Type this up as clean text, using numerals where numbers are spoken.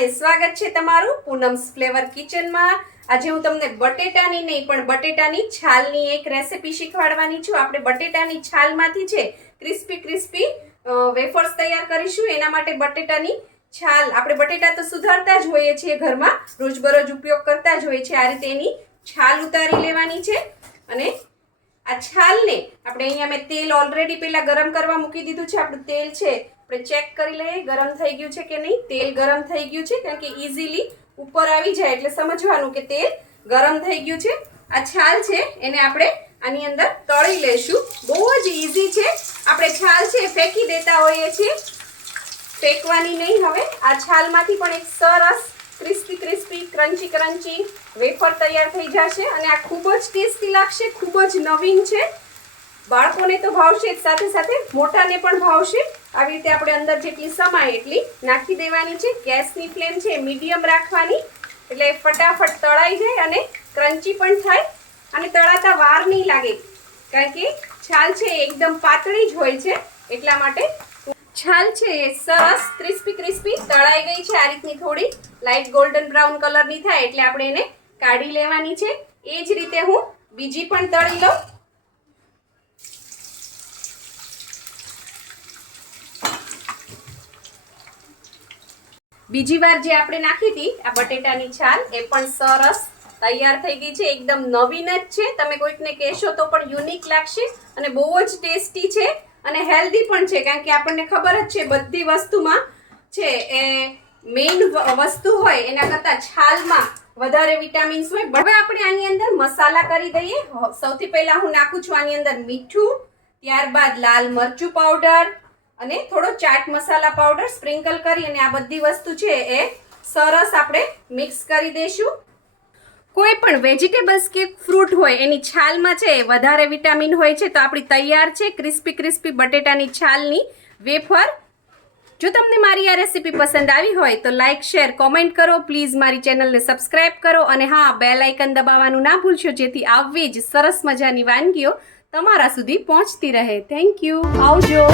અને સ્વાગત છે તમારું પૂનમ્સ ફ્લેવર કિચનમાં। આજે હું તમને બટેટાની નહીં પણ બટેટાની છાલની એક રેસિપી શીખવાડવાની છું। આપણે બટેટાની છાલમાંથી છે ક્રિસ્પી વેફર્સ તૈયાર કરીશું। એના માટે બટેટાની છાલ, આપણે બટેટા તો સુધારતા જ હોઈએ છીએ ઘરમાં, રોજબરોજ ઉપયોગ કરતા જ હોઈએ છીએ। આ રીતે એની છાલ ઉતારી લેવાની છે અને આ છાલને આપણે અહીંયા મેં તેલ ઓલરેડી પહેલા ગરમ કરવા મૂકી દીધું છે। આપણું તેલ છે આપણે ચેક કરી લઈએ ગરમ થઈ ગયું છે કે નહીં। તેલ ગરમ થઈ ગયું છે, કારણ કે ઇઝીલી ઉપર આવી જાય એટલે સમજવાનું કે તેલ ગરમ થઈ ગયું છે। આ છાલ છે એને આપણે આની અંદર તળી લેશું। બહુ જ ઇઝી છે। આપણે છાલ છે ફેંકી દેતા હોઈએ છીએ, ફેંકવાની નહીં। હવે આ છાલમાંથી પણ એક સરસ ક્રિસ્પી ક્રન્ચી વેફર તૈયાર થઈ જશે અને આ ખૂબ જ ટેસ્ટી લાગશે, ખૂબ જ નવીન છે। બાળકોને તો ભાવશે જ, સાથે સાથે મોટાને પણ ભાવશે। આવી રીતે આપણે અંદર જેટલી સમાય એટલી નાખી દેવાની છે। ગેસની ફ્લેમ છે મીડિયમ રાખવાની, એટલે ફટાફટ તળાઈ જાય અને ક્રન્ચી પણ થાય અને તળાતા વાર નહીં લાગે, કારણ કે છાલ છે એકદમ પાતળી જ હોય છે। એટલા માટે છાલ છે એ સરસ ક્રિસ્પી તળાઈ ગઈ છે। આ રીતની થોડી લાઇટ ગોલ્ડન બ્રાઉન કલરની થાય એટલે આપણે એને કાઢી લેવાની છે। એ જ રીતે હું બીજી પણ તળી લઉં। બીજી વાર જે આપણે નાખી હતી આ બટેટાની છાલ એ પણ સરસ તૈયાર થઈ ગઈ છે, એકદમ નવીન જ છે। તમે કોઈકને કહેશો તો પણ યુનિક લાગશે અને બહુ જ ટેસ્ટી છે અને હેલ્ધી પણ છે, કારણ કે આપણને ખબર જ છે બધી વસ્તુમાં છે એ મેઇન વસ્તુ હોય એના કરતાં છાલમાં વધારે વિટામિન્સ હોય। હવે આપણે આની અંદર મસાલા કરી દઈએ। સૌથી પહેલા હું નાખું છું આની અંદર મીઠું, ત્યારબાદ લાલ મરચું પાવડર અને થોડો ચાટ મસાલા પાવડર સ્પ્રિંકલ કરી અને આ બધી વસ્તુ છે એ સરસ આપણે મિક્સ કરી દઈશું। કોઈ પણ વેજીટેબલ્સ કે ફ્રૂટ હોય એની છાલમાં છે વધારે વિટામિન હોય છે, તો આપણી તૈયાર છે ક્રિસ્પી બટેટાની છાલની વેફર। જો તમને મારી આ રેસીપી પસંદ આવી હોય તો લાઇક, શેર, કોમેન્ટ કરો પ્લીઝ। મારી ચેનલને સબસ્ક્રાઇબ કરો અને હા, બેલ આઇકન દબાવવાનું ના ભૂલશો, જેથી આવી જ સરસ મજાની વાનગીઓ તમારા સુધી પહોંચતી રહે। થેન્ક યુ, આવજો।